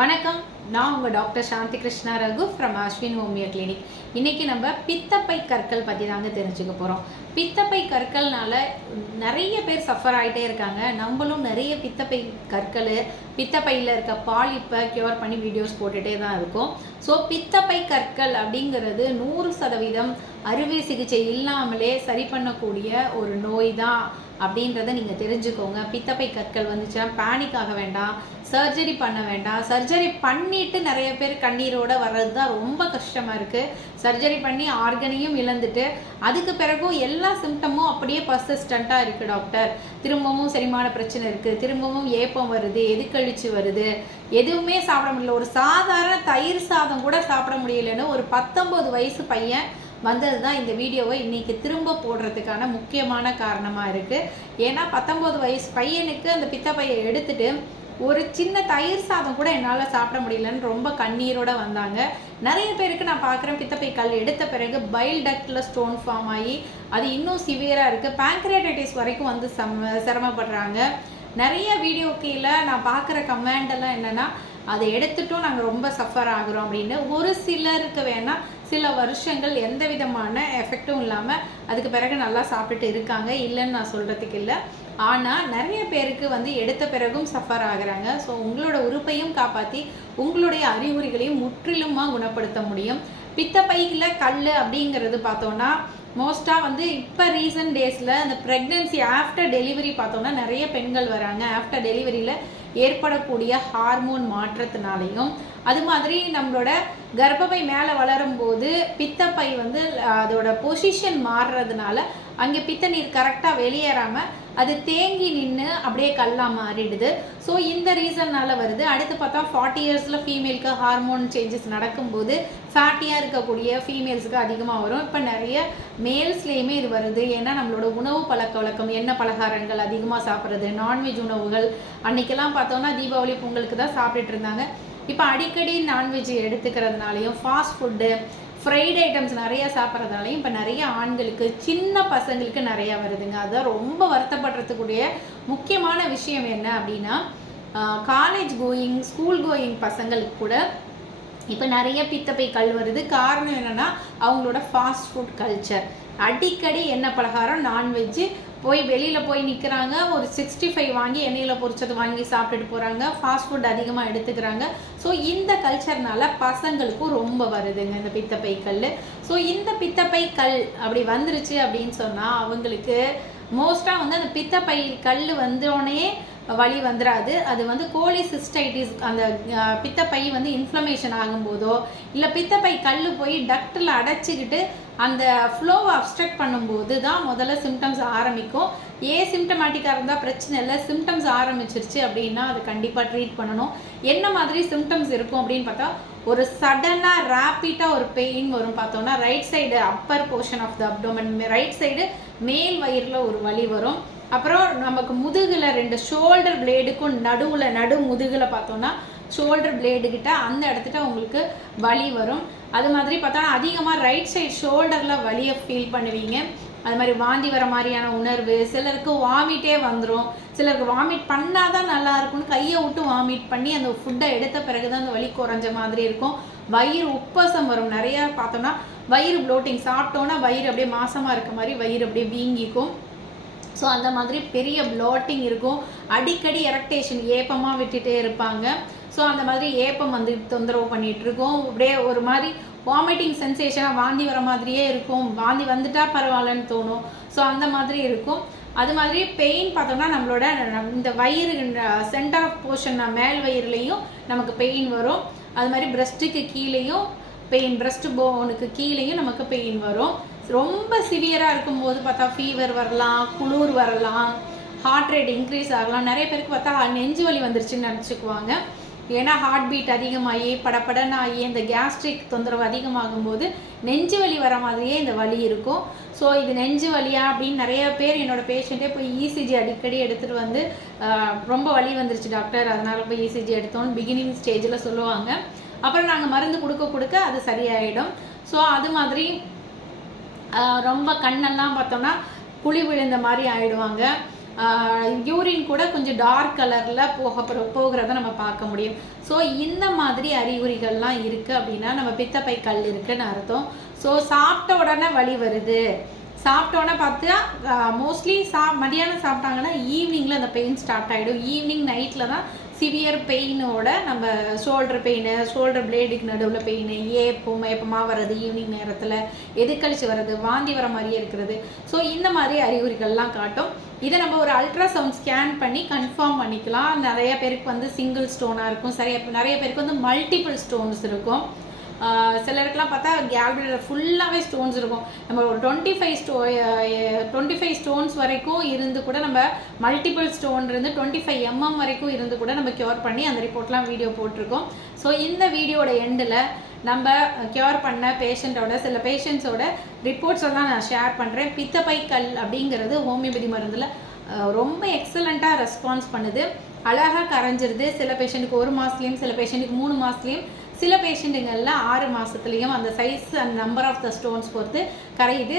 வணக்கம். நான் உங்கள் doctor Shanthi Krishna Raghu from Ashwin homeo clinic. இன்றைக்கி நம்ம பித்தப்பை கற்கள் பற்றி தாங்க தெரிஞ்சுக்க போகிறோம். பித்தப்பை கற்கள்னால நிறைய பேர் சஃபர் ஆகிட்டே இருக்காங்க. நம்மளும் நிறைய பித்தப்பை கற்கள், பித்தப்பையில் இருக்க பாலிப்பை க்யூர் பண்ணி வீடியோஸ் போட்டுகிட்டே தான் இருக்கோம். ஸோ பித்தப்பை கற்கள் அப்படிங்கிறது 100% அறுவை சிகிச்சை இல்லாமலே சரி பண்ணக்கூடிய ஒரு நோய் தான் அப்படின்றத நீங்கள் தெரிஞ்சுக்கோங்க. பித்தப்பை கற்கள் வந்துச்சுன்னா பேனிக் ஆக வேண்டாம், சர்ஜரி பண்ண வேண்டாம். சர்ஜரி பண்ணிட்டு நிறைய பேர் கண்ணீரோடு வர்றது தான் ரொம்ப கஷ்டமாக இருக்குது. சர்ஜரி பண்ணி ஆர்கனையும் இழந்துட்டு அதுக்கு பிறகும் எல்லா சிம்டமும் அப்படியே பர்சிஸ்டண்ட்டாக இருக்குது டாக்டர். திரும்பவும் செரிமான பிரச்சனை இருக்குது, திரும்பவும் ஏப்பம் வருது, எதுக்கழிச்சு வருது, எதுவுமே சாப்பிட முடியல, ஒரு சாதாரண தயிர் சாதம் கூட சாப்பிட முடியலன்னு ஒரு 19 வயசு பையன் வந்தது தான் இந்த வீடியோவை இன்றைக்கி திரும்ப போடுறதுக்கான முக்கியமான காரணமாக இருக்குது. ஏன்னா 19 வயசு பையனுக்கு அந்த பித்தப்பையை எடுத்துட்டு ஒரு சின்ன தயிர் சாதம் கூட என்னால் சாப்பிட முடியலன்னு ரொம்ப கண்ணீரோடு வந்தாங்க. நிறைய பேருக்கு நான் பார்க்குறேன், பித்தப்பை கல் எடுத்த பிறகு பைல் டக்டில் ஸ்டோன் ஃபார்ம் ஆகி அது இன்னும் சிவியராக இருக்குது. பேங்க்ரியாடைட்டிஸ் வரைக்கும் வந்து சிரமப்படுறாங்க. நிறைய வீடியோ கீழே நான் பார்க்குற கமெண்டெல்லாம் என்னென்னா, அதை எடுத்துட்டும் நாங்கள் ரொம்ப சஃபர் ஆகுறோம் அப்படின்னு. ஒரு சிலருக்கு வேணால் சில வருஷங்கள் எந்த விதமான எஃபெக்டும் இல்லாமல் அதுக்கு பிறகு நல்லா சாப்பிட்டுட்டு இருக்காங்க, இல்லைன்னு நான் சொல்கிறதுக்கு இல்லை. ஆனால் நிறைய பேருக்கு வந்து எடுத்த பிறகும் சஃபர் ஆகுறாங்க. ஸோ உங்களோட உறுப்பையும் காப்பாற்றி உங்களுடைய அறிகுறிகளையும் முற்றிலுமாக குணப்படுத்த முடியும். பித்தப்பையில் கல் அப்படிங்கிறது பார்த்தோன்னா மோஸ்ட்டாக வந்து இப்போ ரீசன்ட் டேஸில் அந்த ப்ரெக்னென்சி ஆஃப்டர் டெலிவரி பார்த்தோன்னா நிறைய பெண்கள் வராங்க. ஆஃப்டர் டெலிவரியில் ஏற்படக்கூடிய ஹார்மோன் மாற்றத்தினாலையும், அது மாதிரி நம்மளோட கர்ப்பப்பை மேலே வளரும் போது பித்தப்பை வந்து அதோட பொசிஷன் மாறுறதுனால அங்கே பித்த நீர் கரெக்டாக வெளியேறாமல் அது தேங்கி நின்று அப்படியே கல்லாக மாறிடுது. ஸோ இந்த ரீசன்னால் வருது. அடுத்து பார்த்தா 40 இயர்ஸில் ஃபீமேலுக்கு ஹார்மோன் சேஞ்சஸ் நடக்கும்போது ஃபேட்டியாக இருக்கக்கூடிய ஃபீமேல்ஸுக்கு அதிகமாக வரும். இப்போ நிறைய மேல்ஸ்லேயுமே இது வருது. ஏன்னா நம்மளோட உணவு பழக்க வழக்கம், எண்ணெய் பலகாரங்கள் அதிகமாக சாப்பிட்றது, நான்வெஜ் உணவுகள். அன்றைக்கெல்லாம் பார்த்தோன்னா தீபாவளி பொங்கலுக்கு தான் சாப்பிட்டுட்டு இருந்தாங்க. இப்போ அடிக்கடி நான்வெஜ் எடுத்துக்கிறதுனாலையும், ஃபாஸ்ட் ஃபுட்டு, ஃப்ரைட் ஐட்டம்ஸ் நிறையா சாப்பிட்றதுனாலையும் இப்போ நிறைய ஆண்களுக்கு, சின்ன பசங்களுக்கு நிறையா வருதுங்க. அதுதான் ரொம்ப வருத்தப்படுறதுக்குரிய முக்கியமான விஷயம் என்ன அப்படின்னா, காலேஜ் கோயிங், ஸ்கூல் கோயிங் பசங்களுக்கு கூட இப்போ நிறைய பித்தப்பை கல் வருது. காரணம் என்னென்னா அவங்களோட ஃபாஸ்ட் ஃபுட் கல்ச்சர். அடிக்கடி எண்ணெய் பலகாரம், நான்வெஜ்ஜு, போய் வெளியில் போய் நிற்கிறாங்க, ஒரு 65 வாங்கி எண்ணெயில் பொரிச்சது வாங்கி சாப்பிட்டுட்டு போகிறாங்க, ஃபாஸ்ட் ஃபுட் அதிகமாக எடுத்துக்கிறாங்க. ஸோ இந்த கல்ச்சர்னால பசங்களுக்கும் ரொம்ப வருதுங்க இந்த பித்தப்பை கல். ஸோ இந்த பித்தப்பை கல் அப்படி வந்துருச்சு அப்படின்னு சொன்னால் அவங்களுக்கு மோஸ்ட்டாக வந்து அந்த பித்தப்பை கல் வந்தோடனே வலி வந்துடாது. அது வந்து கோலிசிஸ்டைட்டிஸ், அந்த பித்தப்பை வந்து இன்ஃப்ளமேஷன் ஆகும்போதோ, இல்லை பித்தப்பை கல் போய் டக்டில் அடைச்சிக்கிட்டு அந்த ஃப்ளோவை அப்ஸ்ட்ரக்ட் பண்ணும்போது தான் முதல்ல சிம்டம்ஸ் ஆரம்பிக்கும். சிம்டமேட்டிக்காக இருந்தால் பிரச்சனை இல்லை. சிம்டம்ஸ் ஆரம்பிச்சிருச்சு அப்படின்னா அது கண்டிப்பாக ட்ரீட் பண்ணணும். என்ன மாதிரி சிம்டம்ஸ் இருக்கும் அப்படின்னு பார்த்தா, ஒரு சடனாக ரேப்பிடாக ஒரு பெயின் வரும். பார்த்தோன்னா right side upper portion of the abdomen, right side மேல் வயிறில் ஒரு வலி வரும். அப்புறம் நமக்கு முதுகில் 2 ஷோல்டர் பிளேடுக்கும் நடு முதுகில் பார்த்தோன்னா ஷோல்டர் பிளேடுக்கிட்ட அந்த இடத்துட்ட உங்களுக்கு வலி வரும். அது மாதிரி பார்த்தோன்னா அதிகமாக ரைட் சைடு ஷோல்டரில் வலியை ஃபீல் பண்ணுவீங்க. அது மாதிரி வாந்தி வர மாதிரியான உணர்வு, சிலருக்கு வாமிட்டே வந்துடும். சிலருக்கு வாமிட் பண்ணால் தான் நல்லா இருக்கும்னு கையை விட்டு வாமிட் பண்ணி அந்த ஃபுட்டை எடுத்த பிறகு தான் அந்த வலி குறைஞ்ச மாதிரி இருக்கும். வயிறு உப்பசம் வரும். நிறையா பார்த்தோன்னா வயிறு ப்ளோட்டிங், சாப்பிட்டோன்னா வயிறு அப்படியே மாசமாக இருக்க மாதிரி வயிறு அப்படியே வீங்கிக்கும். ஸோ அந்த மாதிரி பெரிய ப்ளோட்டிங் இருக்கும். அடிக்கடி எரக்டேஷன், ஏப்பமாக விட்டுட்டே இருப்பாங்க. ஸோ அந்த மாதிரி ஏப்பம் வந்து தொந்தரவு பண்ணிகிட்டு இருக்கோம். அப்படியே ஒரு மாதிரி வாமிட்டிங் சென்சேஷனாக வாந்தி வர மாதிரியே இருக்கும். வாந்தி வந்துட்டால் பரவாயில்லன்னு தோணும். ஸோ அந்த மாதிரி இருக்கும். அது மாதிரி பெயின் பார்த்தோம்னா நம்மளோட இந்த வயிறு சென்டர் ஆஃப் போர்ஷன், மேல் வயிறுலையும் நமக்கு பெயின் வரும். அது மாதிரி பிரஸ்ட்டுக்கு கீழேயும் பெயின், பிரஸ்ட் போனுக்கு கீழேயும் நமக்கு பெயின் வரும். ரொம்ப சிவியராக இருக்கும்போது பார்த்தா ஃபீவர் வரலாம், குளிர் வரலாம், ஹார்ட் ரேட் இன்க்ரீஸ் ஆகலாம். நிறைய பேருக்கு பார்த்தா நெஞ்சு வலி வந்துருச்சுன்னு நினச்சிக்குவாங்க. ஏன்னா ஹார்ட் பீட் அதிகமாகி படப்படன்னு ஆகி இந்த கேஸ்ட்ரிக் தொந்தரவு அதிகமாகும்போது நெஞ்சு வலி வர மாதிரியே இந்த வலி இருக்கும். ஸோ இது நெஞ்சு வலியா அப்படின்னு நிறைய பேர் என்னோடய பேஷண்ட்டே போய் இசிஜி அடிக்கடி எடுத்துகிட்டு வந்து ரொம்ப வலி வந்துருச்சு டாக்டர், அதனால் போய் இசிஜி எடுத்தோன்னு பிகினிங் ஸ்டேஜில் சொல்லுவாங்க. அப்புறம் நாங்கள் மருந்து கொடுக்க அது சரியாயிடும். ஸோ அது மாதிரி ரொம்ப கண்ணெல்லாம் பார்த்தோன்னா குழி விழுந்த மாதிரி ஆகிடுவாங்க. யூரின் கூட கொஞ்சம் டார்க் கலரில் போகிறத நம்ம பார்க்க முடியும். ஸோ இந்த மாதிரி அறிகுறிகள்லாம் இருக்குது அப்படின்னா நம்ம பித்தப்பை கல் இருக்குன்னு அர்த்தம். ஸோ சாப்பிட்ட உடனே வலி வருது, சாப்பிட்டோன்னே பார்த்தா மோஸ்ட்லி மதியானம் சாப்பிட்டாங்கன்னா ஈவினிங்கில் அந்த பெயின் ஸ்டார்ட் ஆகிடும். ஈவினிங் நைட்டில் தான் சிவியர் பெயினோட நம்ம ஷோல்டர் பெயின், ஷோல்டர் பிளேடுக்கு நடுவில் பெயின், ஏப்பமாக வர்றது, ஈவினிங் நேரத்தில் எதுக்கழிச்சு வர்றது, வாந்தி வர மாதிரியே இருக்கிறது. ஸோ இந்த மாதிரி அறிகுறிகள்லாம் காட்டும். இதை நம்ம ஒரு அல்ட்ராசவுண்ட் ஸ்கேன் பண்ணி கன்ஃபார்ம் பண்ணிக்கலாம். நிறைய பேருக்கு வந்து சிங்கிள் ஸ்டோனாக இருக்கும், நிறைய பேருக்கு வந்து மல்டிபிள் ஸ்டோன்ஸ் இருக்கும். சிலருக்குலாம் பார்த்தா கேல்பிளேடர் ஃபுல்லாகவே ஸ்டோன்ஸ் இருக்கும். நம்ம ஒரு 25 ஸ்டோன்ஸ் வரைக்கும் இருந்து கூட நம்ம மல்டிபிள் ஸ்டோன் இருந்து 25 mm வரைக்கும் இருந்து கூட நம்ம க்யூர் பண்ணி அந்த ரிப்போர்ட்லாம் வீடியோ போட்டிருக்கோம். ஸோ இந்த வீடியோட எண்டில் நம்ம க்யூர் பண்ண சில பேஷண்ட்ஸோட ரிப்போர்ட்ஸை தான் நான் ஷேர் பண்ணுறேன். பித்தப்பை கல் அப்படிங்கிறது ஹோமியோபதி மருந்தில் ரொம்ப எக்ஸலண்ட்டாக ரெஸ்பான்ஸ் பண்ணுது, அழகாக கரைஞ்சிருது. சில பேஷண்ட்டுக்கு 1 மாதத்துலேயும், சில பேஷண்ட்டுக்கு 3 மாதத்துலேயும், சில பேஷண்ட்டுங்களில் 6 மாதத்துலேயும் அந்த size and number of the stones பொறுத்து கரையுது.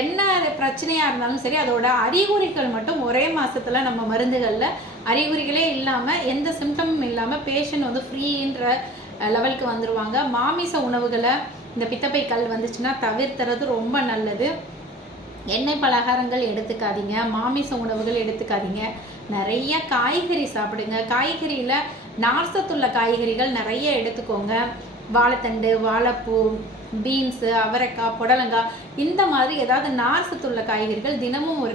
என்ன பிரச்சனையாக இருந்தாலும் சரி, அதோட அறிகுறிகள் மட்டும் ஒரே மாதத்தில் நம்ம மருந்துகளில் அறிகுறிகளே இல்லாமல், எந்த சிம்டமும் இல்லாமல் பேஷண்ட் வந்து ஃப்ரீன்ற லெவலுக்கு வந்துடுவாங்க. மாமிச உணவுகளை இந்த பித்தப்பை கல் வந்துச்சுன்னா தவிர்த்துறது ரொம்ப நல்லது. எண்ணெய் பலகாரங்கள் எடுத்துக்காதீங்க, மாமிச உணவுகள் எடுத்துக்காதீங்க. நிறைய காய்கறி சாப்பிடுங்க. காய்கறியில் நார்சத்துள்ள காய்கறிகள் நிறைய எடுத்துக்கோங்க. வாழைத்தண்டு, வாழைப்பூ, பீன்ஸு, அவரைக்காய், புடலங்காய், இந்த மாதிரி ஏதாவது நார்சத்துள்ள காய்கறிகள் தினமும் ஒரு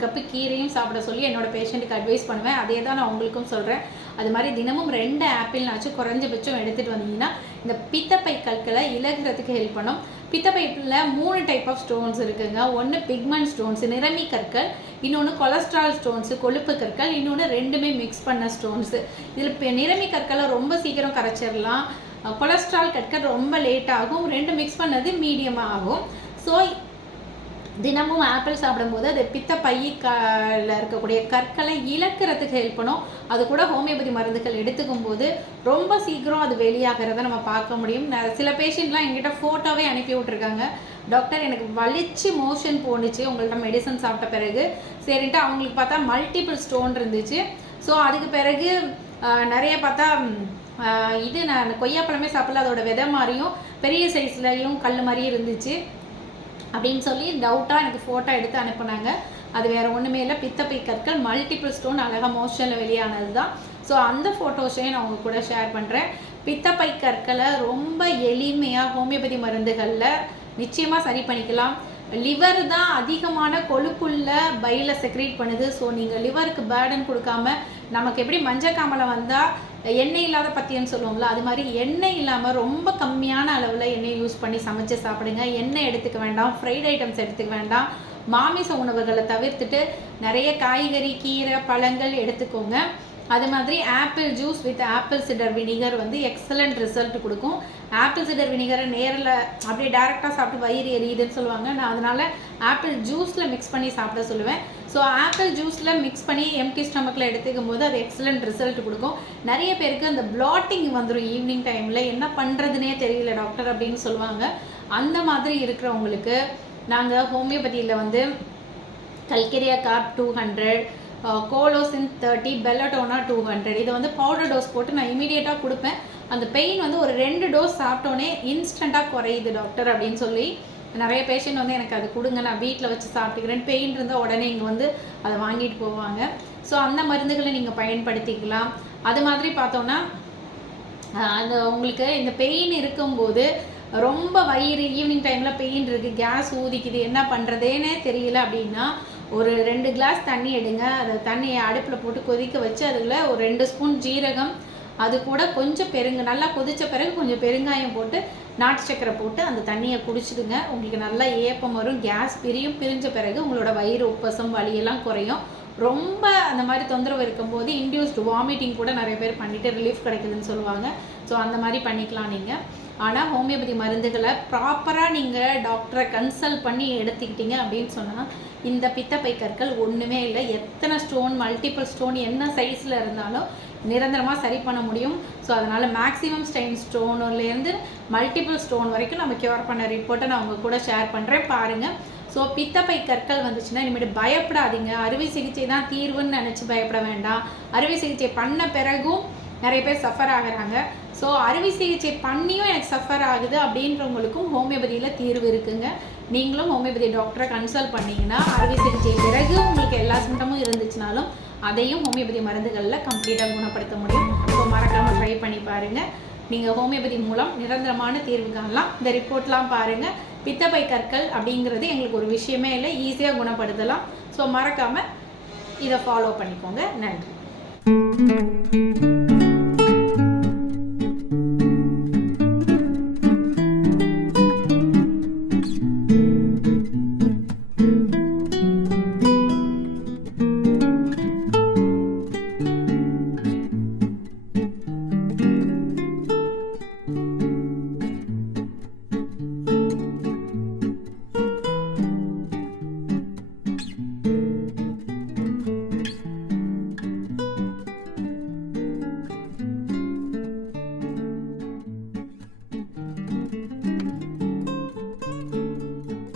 கப்பு கீரையும் சாப்பிட சொல்லி என்னோட பேஷண்ட்டுக்கு அட்வைஸ் பண்ணுவேன். அதே தான் நான் உங்களுக்கும் சொல்கிறேன். அது மாதிரி தினமும் 2 ஆப்பிள்னாச்சும் குறைஞ்சபட்சம் எடுத்துகிட்டு வந்தீங்கன்னா இந்த பித்தப்பை கற்களை இலகுறதுக்கு ஹெல்ப் பண்ணும். பித்தப்பைப்பில் 3 டைப் ஆஃப் ஸ்டோன்ஸ் இருக்குங்க. ஒன்று பிக்மெண்ட் ஸ்டோன்ஸ், நிறமி கற்கள், இன்னொன்று கொலஸ்ட்ரால் ஸ்டோன்ஸு, கொழுப்பு கற்கள், இன்னொன்று 2மே மிக்ஸ் பண்ண ஸ்டோன்ஸு. இதில் நிறமி கற்களை ரொம்ப சீக்கிரம் கரைச்சிடலாம், கொலஸ்ட்ரால் கற்கள் ரொம்ப லேட் ஆகும், 2 மிக்ஸ் பண்ணது மீடியமாக ஆகும். ஸோ தினமும் ஆப்பிள் சாப்பிடும்போது அது பித்தப்பையில் இருக்கக்கூடிய கற்களை இழக்கிறதுக்கு ஹெல்ப் பண்ணும். அது கூட ஹோமியோபதி மருந்துகள் எடுத்துக்கும் போது ரொம்ப சீக்கிரம் அது வெளியாகிறத நம்ம பார்க்க முடியும். சில பேஷண்ட்லாம் எங்கிட்ட ஃபோட்டோவே அனுப்பி விட்ருக்காங்க, டாக்டர் எனக்கு வலிச்சு மோஷன் போணுச்சு உங்கள்கிட்ட மெடிசன் சாப்பிட்ட பிறகு, சரின்ட்டு அவங்களுக்கு பார்த்தா மல்டிபிள் ஸ்டோன் இருந்துச்சு. ஸோ அதுக்கு பிறகு நிறைய பார்த்தா நான் கொய்யாப்பழமே சாப்பிடல, அதோட விதை மாதிரியும் பெரிய சைஸ்லையும் கல் மாதிரியும் இருந்துச்சு அப்படின்னு சொல்லி டவுட்டாக எனக்கு ஃபோட்டோ எடுத்து அனுப்புனாங்க. அது வேறு ஒன்றுமே இல்லை, பித்தப்பை கற்கள் மல்டிபிள் ஸ்டோன் அழகாக மோஷனில் வெளியானது தான். ஸோ அந்த ஃபோட்டோஸையும் நான் உங்கள் கூட ஷேர் பண்ணுறேன். பித்தப்பை கற்களை ரொம்ப எளிமையாக ஹோமியோபதி மருந்துகளில் நிச்சயமாக சரி பண்ணிக்கலாம். லிவர் தான் அதிகமான கொழுப்புள்ள பையில செக்ரேட் பண்ணுது. ஸோ நீங்கள் லிவருக்கு பேர்டன் கொடுக்காம, நமக்கு எப்படி மஞ்சள் காமலை வந்தால் எண்ணெய் இல்லாத பத்தியம்னு சொல்லுவோம்ல, அது மாதிரி எண்ணெய் இல்லாமல் ரொம்ப கம்மியான அளவில் எண்ணெய் யூஸ் பண்ணி சமைச்சு சாப்பிடுங்க. எண்ணெய் எடுத்துக்க வேண்டாம், ஃப்ரைட் ஐட்டம்ஸ் எடுத்துக்க வேண்டாம், மாமிச உணவுகளை தவிர்த்துட்டு நிறைய காய்கறி, கீரை, பழங்கள் எடுத்துக்கோங்க. அது மாதிரி apple juice with apple cider vinegar வந்து எக்ஸலண்ட் ரிசல்ட் கொடுக்கும். ஆப்பிள் சிடர் வினிகரை நேரில் அப்படியே டேரெக்டாக சாப்பிட்டு வயிறு எரியுதுன்னு சொல்லுவாங்க, நான் அதனால் ஆப்பிள் ஜூஸில் மிக்ஸ் பண்ணி சாப்பிட சொல்லுவேன். ஸோ ஆப்பிள் ஜூஸில் மிக்ஸ் பண்ணி எம்டி ஸ்டமக்கில் எடுத்துக்கும் போது அது எக்ஸலண்ட் ரிசல்ட் கொடுக்கும். நிறைய பேருக்கு அந்த பிளாட்டிங் வந்துடும் ஈவினிங் டைமில், என்ன பண்ணுறதுனே தெரியல டாக்டர் அப்படின்னு சொல்லுவாங்க. அந்த மாதிரி இருக்கிறவங்களுக்கு நாங்கள் ஹோமியோபதியில் வந்து கல்கேரியா கார்ப் 200, கோலோசின் 30, பெல்லட்டோனா 200, இதை வந்து பவுடர் டோஸ் போட்டு நான் இமீடியட்டாக கொடுப்பேன். அந்த பெயின் வந்து ஒரு 2 டோஸ் சாப்பிட்டோன்னே இன்ஸ்டண்ட்டாக குறையுது டாக்டர் அப்படின்னு சொல்லி நிறைய பேஷண்ட் வந்து எனக்கு அது கொடுங்க, நான் வீட்டில் வச்சு சாப்பிட்டுக்கிறேன், பெயின் இருந்தால் உடனே இங்கே வந்து அதை வாங்கிட்டு போவாங்க. ஸோ அந்த மருந்துகளை நீங்கள் பயன்படுத்திக்கலாம். அது மாதிரி பார்த்தோன்னா அந்த உங்களுக்கு இந்த பெயின் இருக்கும்போது ரொம்ப வயிறு ஈவினிங் டைமில் பெயின் இருக்குது, கேஸ் ஊதிக்குது, என்ன பண்ணுறதேனே தெரியல அப்படின்னா ஒரு 2 கிளாஸ் தண்ணி எடுங்க. அதை தண்ணியை அடுப்பில் போட்டு கொதிக்க வச்சு அதில் ஒரு 2 ஸ்பூன் ஜீரகம், அது கூட கொஞ்சம் நல்லா கொதித்த பிறகு கொஞ்சம் பெருங்காயம் போட்டு நாட்டு சக்கரை போட்டு அந்த தண்ணியை குடிச்சிடுங்க. உங்களுக்கு நல்லா ஏப்பம் வரும், கேஸ் பிரிஞ்ச பிறகு உங்களோட வயிறு உப்பசம் வலியெல்லாம் குறையும். ரொம்ப அந்த மாதிரி தொந்தரவு இருக்கும்போது இன்டியூஸ்டு வாமிட்டிங் கூட நிறைய பேர் பண்ணிவிட்டு ரிலீஃப் கிடைக்குதுன்னு சொல்லுவாங்க. ஸோ அந்த மாதிரி பண்ணிக்கலாம் நீங்கள். ஆனால் ஹோமியோபதி மருந்துகளை ப்ராப்பராக நீங்கள் டாக்டரை கன்சல்ட் பண்ணி எடுத்துக்கிட்டீங்க அப்படின்னு சொன்னால் இந்த பித்தப்பை கற்கள் ஒன்றுமே இல்லை. எத்தனை ஸ்டோன், மல்டிபிள் ஸ்டோன், என்ன சைஸில் இருந்தாலும் நிரந்தரமாக சரி பண்ண முடியும். ஸோ அதனால் மேக்ஸிமம் ஸ்டோன்லேருந்து மல்டிபிள் ஸ்டோன் வரைக்கும் நம்ம க்யூர் பண்ண ரிப்போர்ட்டை நான் உங்கள் கூட ஷேர் பண்ணுறேன், பாருங்கள். ஸோ பித்தப்பை கற்கள் வந்துச்சுன்னா இனிமேட்டு பயப்படாதீங்க. அறுவை சிகிச்சை தான் தீர்வுன்னு நினச்சி பயப்பட வேண்டாம். அறுவை சிகிச்சை பண்ண பிறகும் நிறைய பேர் சஃபர் ஆகுறாங்க. ஸோ அறுவை சிகிச்சை பண்ணியும் எனக்கு சஃபர் ஆகுது அப்படின்றவங்களுக்கும் ஹோமியோபதியில் தீர்வு இருக்குங்க. நீங்களும் ஹோமியோபதி டாக்டரை கன்சல்ட் பண்ணிங்கன்னா அறுவை சிகிச்சை பிறகு உங்களுக்கு எல்லா சிம்டமும் இருந்துச்சுனாலும் அதையும் ஹோமியோபதி மருந்துகளில் கம்ப்ளீட்டாக குணப்படுத்த முடியும். ஸோ மறக்காமல் ட்ரை பண்ணி பாருங்கள். நீங்கள் ஹோமியோபதி மூலம் நிரந்தரமான தீர்வு காணலாம். இந்த ரிப்போர்ட்லாம் பாருங்கள். பித்தப்பை கற்கள் அப்படிங்கிறது எங்களுக்கு ஒரு விஷயமே இல்லை, ஈஸியாக குணப்படுத்தலாம். ஸோ மறக்காமல் இதை ஃபாலோ பண்ணிக்கோங்க. நன்றி.